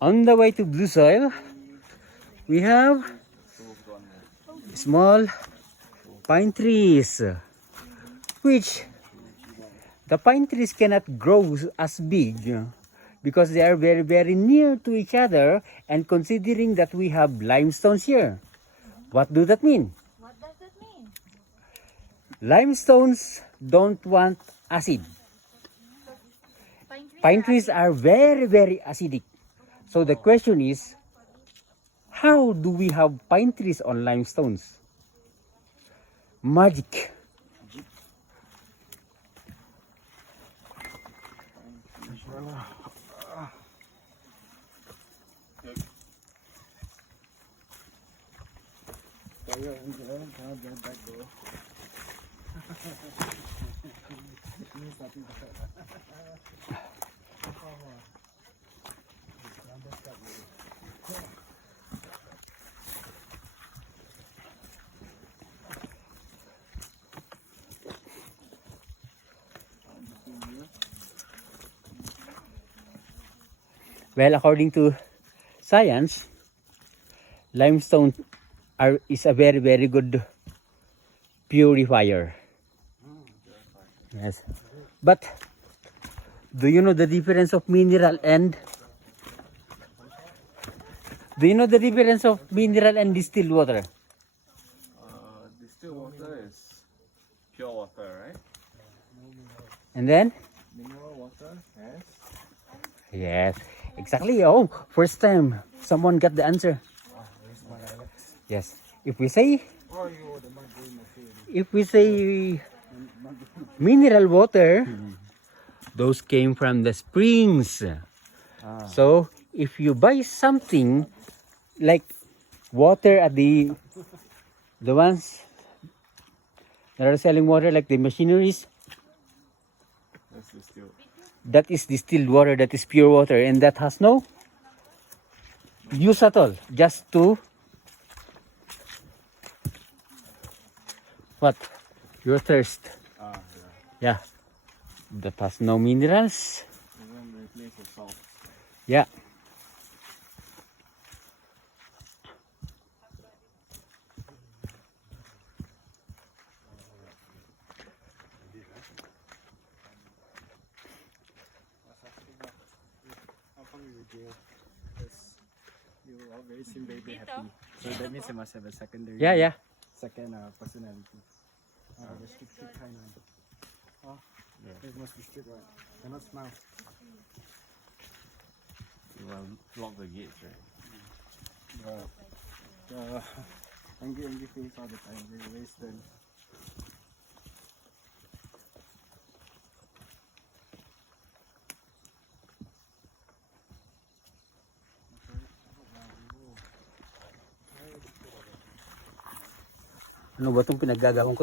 On the way to blue soil, we have small pine trees, which the pine trees cannot grow as big because they are very, very near to each other, and considering that we have limestones here. What does that mean? What does that mean? Limestones don't want acid. Pine trees are very, very acidic. So the question is, how do we have pine trees on limestones? Magic. Well, according to science, limestone is a very, very good purifier. Yes. But do you know the difference of mineral and distilled water? Distilled water is pure water, right? And then? Mineral water, yes. Yes, exactly. Oh, first time someone got the answer. Yes. If we say mineral water, those came from the springs. So if you buy something like water at the ones that are selling water, like the machineries, That's distilled. that is distilled water, that is pure water, and that has no use at all, just to what? Your thirst. Yeah. That has no minerals. Even replace with salt. Yeah. You always seem very happy. So that means you must have a secondary. Yeah. Second personality. Restricted kind of. Oh, yeah. It must be strict, right? Cannot smile. You will block the gates, right? Angry face all the time. Very stern. Ano ba itong pinaggagawang ko?